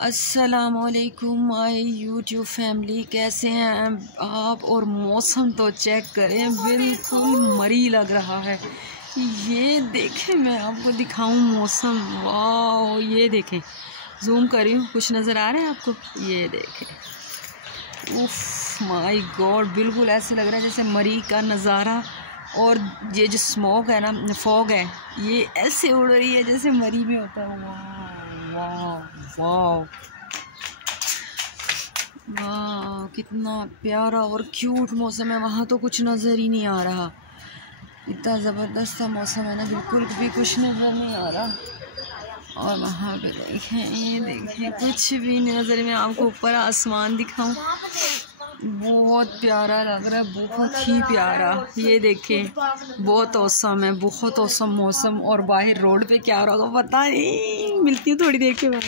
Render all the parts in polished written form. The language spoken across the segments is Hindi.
अस्सलामुअलैकुम माय यूट्यूब फैमिली, कैसे हैं आप। और मौसम तो चेक करें, बिल्कुल मरी लग रहा है। ये देखें, मैं आपको दिखाऊं मौसम। वाह, ये देखें, जूम कर रही हूँ, कुछ नज़र आ रहा है आपको? ये देखें, उफ माय गॉड, बिल्कुल ऐसे लग रहा है जैसे मरी का नज़ारा। और ये जो स्मोक है ना, फॉग है, ये ऐसे उड़ रही है जैसे मरी में होता है। वाह वाह वाह वाह, कितना प्यारा और क्यूट मौसम है। वहाँ तो कुछ नज़र ही नहीं आ रहा, इतना ज़बरदस्त सा मौसम है ना, बिल्कुल भी कुछ नज़र नहीं आ रहा। और वहाँ पे देखें, ये देखें, कुछ भी नहीं नज़र में। आपको ऊपर आसमान दिखाऊं, बहुत प्यारा लग रहा है, बहुत ही प्यारा। ये देखें, बहुत औसम है, बहुत औसम मौसम। और बाहर रोड पे क्या हो रहा होगा पता नहीं, मिलती हूँ थोड़ी देर के बाद।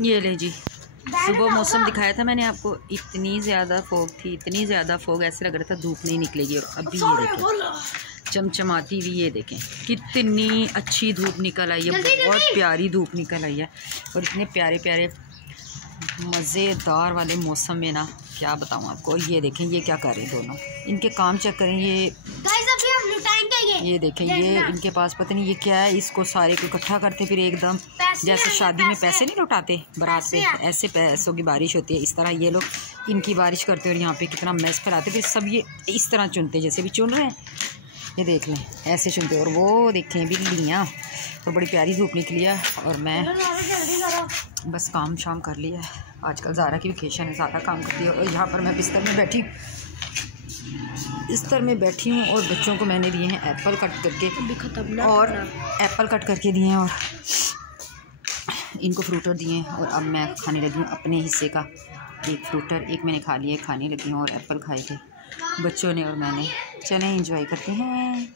ये ले जी, सुबह मौसम दिखाया था मैंने आपको, इतनी ज़्यादा फोग थी, इतनी ज़्यादा फोग, ऐसे लग रहा था धूप नहीं निकलेगी। और अभी ये देखें, चमचमाती हुई, ये देखें कितनी अच्छी धूप निकल आई है, बहुत प्यारी धूप निकल आई है। और इतने प्यारे प्यारे मज़ेदार वाले मौसम में ना, क्या बताऊँ आपको। ये देखें, ये क्या कर रहे हैं दोनों, इनके काम चेक करें। ये देखें, ये इनके पास पता नहीं ये क्या है, इसको सारे को इकट्ठा करते फिर एकदम, जैसे शादी में पैसे नहीं लौटाते बारात पे, ऐसे पैसों की बारिश होती है, इस तरह ये लोग इनकी बारिश करते हैं। और यहाँ पे कितना मैस फैलाते, फिर सब ये इस तरह चुनते, जैसे भी चुन रहे हैं, ये देख लें ऐसे चुनते। और वो देखें बिल्लियाँ, तो बड़ी प्यारी धूप निकली है। और मैं बस काम शाम कर लिया है, आजकल ज़ारा की वेकेशन है, ज़्यादा काम करती है। और यहाँ पर मैं बिस्तर में बैठी हूँ और बच्चों को मैंने दिए हैं एप्पल कट करके, और एप्पल कट करके दिए हैं, और इनको फ्रूटर दिए हैं। और अब मैं खाने लगी हूँ अपने हिस्से का एक फ्रूटर, एक मैंने खा लिया, खाने लगी हूँ। और एप्पल खाए थे बच्चों ने और मैंने। चलें एंजॉय करते हैं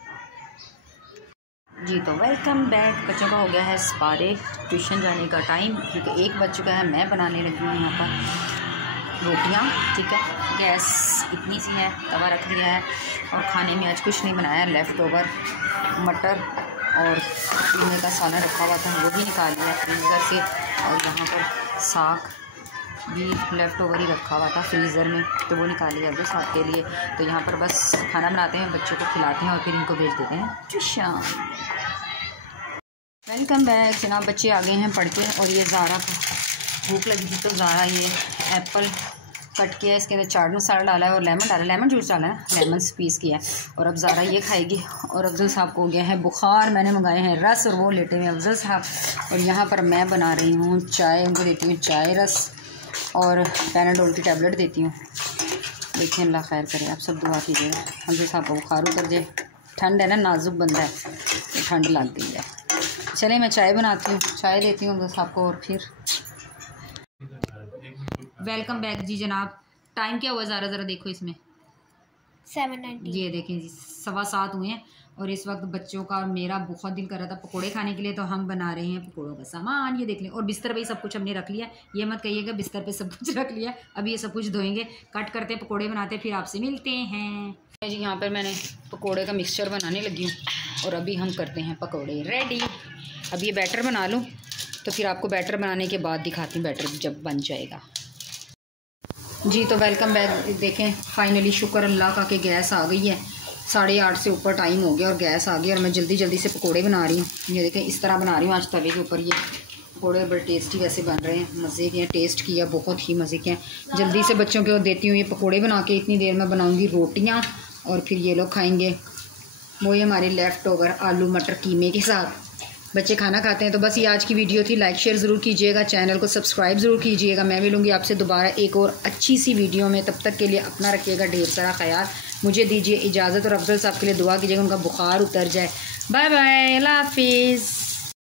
जी। तो वेलकम बैक। बच्चों का हो गया है सारे ट्यूशन जाने का टाइम, क्योंकि 1 बज चुका है। मैं बनाने लगी हूँ यहाँ पर रोटियाँ, ठीक है। गैस इतनी सी है, तवा रख दिया है। और खाने में आज कुछ नहीं बनाया, लेफ़्ट ओवर मटर और कीमे का सालन रखा हुआ था, वो भी निकाल लिया फ्रीज़र से। और यहाँ पर साग भी लेफ़्ट ओवर ही रखा हुआ था फ्रीज़र में, तो वो निकाल लिया अभी साग के लिए। तो यहाँ पर बस खाना बनाते हैं, बच्चों को खिलाते हैं और फिर इनको भेज देते हैं ट्यूशन। वेलकम बैक जनाब, बच्चे आ गए हैं पढ़ के। और ये ज़ारा को भूख लगी थी, तो ज़ारा ये एप्पल कट किया, इसके अंदर चाट मसाला डाला है और लेमन डाला, लेमन जूस डाला है, लेमन स्क्वीज़ किया है। और अब ज़ारा ये खाएगी। और अफजल साहब को हो गया है बुखार, मैंने मंगाए हैं रस, और वो लेटे हुए अफजल साहब। और यहाँ पर मैं बना रही हूँ चाय, उनको देती हूँ चाय रस और पैनाडोल की टैबलेट देती हूँ। देखिए, अल्लाह खैर करे, आप सब दुआ कीजिएगा अफजल साहब को बुखार उतर जाए। ठंड है ना, नाजुक बंदा है, तो ठंड लग गई है। चलिए मैं चाय बनाती हूँ, चाय देती हूँ अफजल साहब को, और फिर वेलकम बैक जी जनाब। टाइम क्या हुआ ज़रा देखो इसमें, 7:90। ये देखें जी, 7:15 हुए हैं। और इस वक्त बच्चों का और मेरा बहुत दिल कर रहा था पकोड़े खाने के लिए, तो हम बना रहे हैं पकोड़ों का सामान। ये देख लें, और बिस्तर पे ही सब कुछ हमने रख लिया, ये मत कहिएगा बिस्तर पे सब कुछ रख लिया। अभी ये सब कुछ धोएंगे, कट करते, पकोड़े बनाते, फिर आपसे मिलते हैं जी। यहाँ पर मैंने पकोड़े का मिक्सचर बनाने लगी हूँ, और अभी हम करते हैं पकोड़े रेडी। अब ये बैटर बना लूँ, तो फिर आपको बैटर बनाने के बाद दिखाती हूँ बैटर जब बन जाएगा जी। तो वेलकम बैक। देखें फाइनली शुक्र अल्लाह का कि गैस आ गई है, 8:30 से ऊपर टाइम हो गया और गैस आ गई। और मैं जल्दी जल्दी से पकोड़े बना रही हूँ। ये देखें, इस तरह बना रही हूँ आज तवे के ऊपर। ये पकोड़े बड़े टेस्टी वैसे बन रहे हैं, मज़े के हैं, टेस्ट किया बहुत ही मज़े के हैं। जल्दी से बच्चों को देती हूँ ये पकोड़े बना के। इतनी देर में बनाऊँगी रोटियाँ, और फिर ये लोग खाएँगे वही हमारे लेफ़्ट ओवर आलू मटर कीमे के साथ। बच्चे खाना खाते हैं। तो बस ये आज की वीडियो थी, लाइक शेयर ज़रूर कीजिएगा, चैनल को सब्सक्राइब ज़रूर कीजिएगा। मैं मिलूँगी आपसे दोबारा एक और अच्छी सी वीडियो में, तब तक के लिए अपना रखिएगा ढेर सारा ख्याल। मुझे दीजिए इजाज़त, और अफजल साहब के लिए दुआ कीजिएगा उनका बुखार उतर जाए। बाय बाय, अल्लाह हाफिज़।